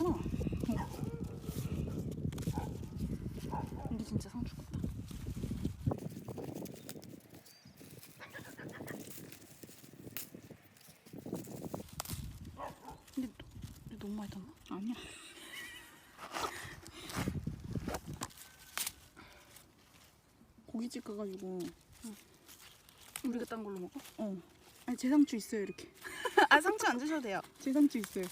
괜찮아. 이게 진짜 상추 같다. 근데 너무 많이 탔나? 아니야. 고깃집 가가지고 우리가 딴 걸로 먹어? 아니 제 상추 있어요 이렇게. 아, 상추 안 주셔도 돼요. 제 상추 있어요.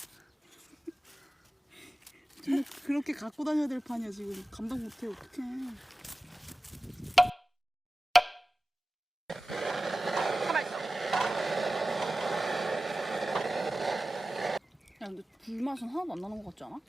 정말 그렇게 갖고 다녀야 될 판이야 지금. 감당 못해 어떡해. 야 근데 불맛은 하나도 안 나는 것 같지 않아?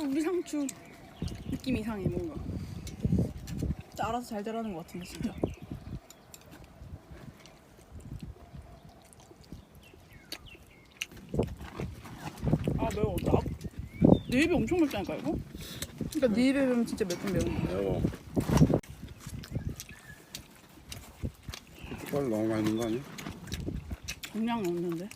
우리 상추 느낌 이상해 뭔가. 진짜 알아서 잘 자라는 것 같은데 진짜. 아 매워. 내 입에 엄청 맵다니까 이거? 그러니까 네 입에 매면 진짜 맵긴 매운 거야. 매워. 고춧가루 너무 많이 넣은 거 아니야? 정량 없는데.